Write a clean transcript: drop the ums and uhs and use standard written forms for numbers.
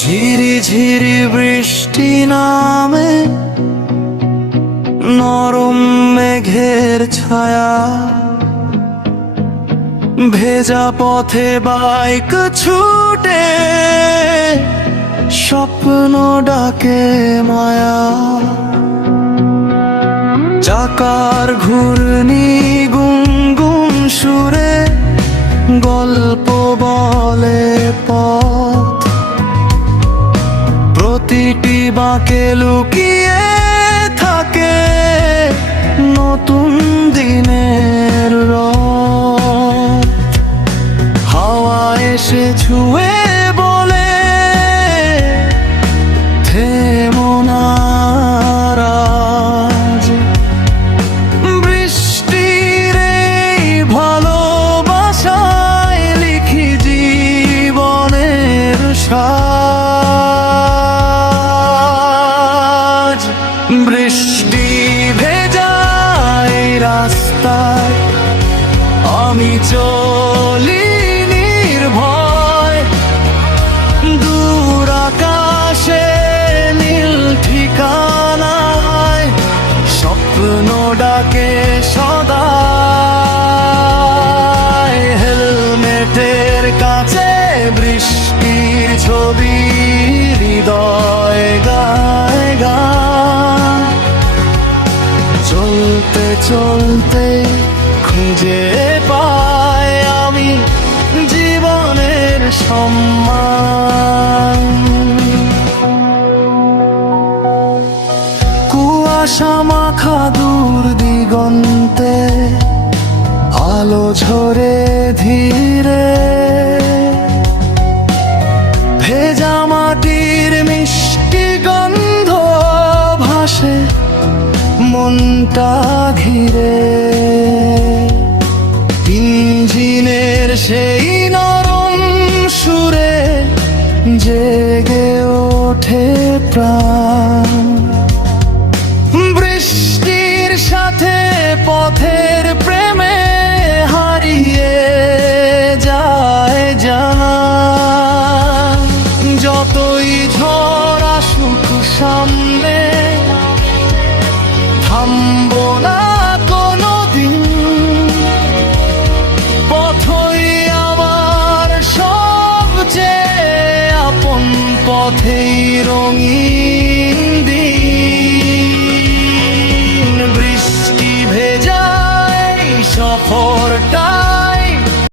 ঝিরি ঝিরি বৃষ্টি নামে, নরম মেঘের ছায়া, ভেজা পথে বাইক ছুটে, স্বপ্ন ডাকে মায়া। চাকার ঘূর্ণি গুনগুন সুরে গল্প বলে পথ, প্রতিটি বাঁকে লুকিয়ে থাকে নতুন দিনের রথ। হাওয়া এসে ছুঁয়ে বলে থেমো না আজ। বৃষ্টির এই ভালোবাসায় লিখি জীবনের সাজ। বৃষ্টি ভেজায় রাস্তায় আমি চলি নির্ভয়, দূর আকাশে নীল ঠিকানায় স্বপ্ন ডাকে সদা। হেলমেটের কাছে বৃষ্টির ছবি, হৃদয় গায় গান। চলতে চলতে খুঁজে পাই আমি জীবনের সম্মান। কুয়াশা মাখা দূর দিগন্তে আলো ঝরে ধীরে, ভেজা মাটির মিষ্টি গন্ধ ভাসে মনটা ঘিরে। ইঞ্জিনের সেই নরম সুরে জেগে ওঠে প্রাণ। বৃষ্টির সাথে পথের প্রেমে হারিয়ে যায় জানা। যতই ঝড় আসুক সামনে, থামবো না কোনোদিন। পথই আমার সবচেয়ে আপন, পথেই রঙিন।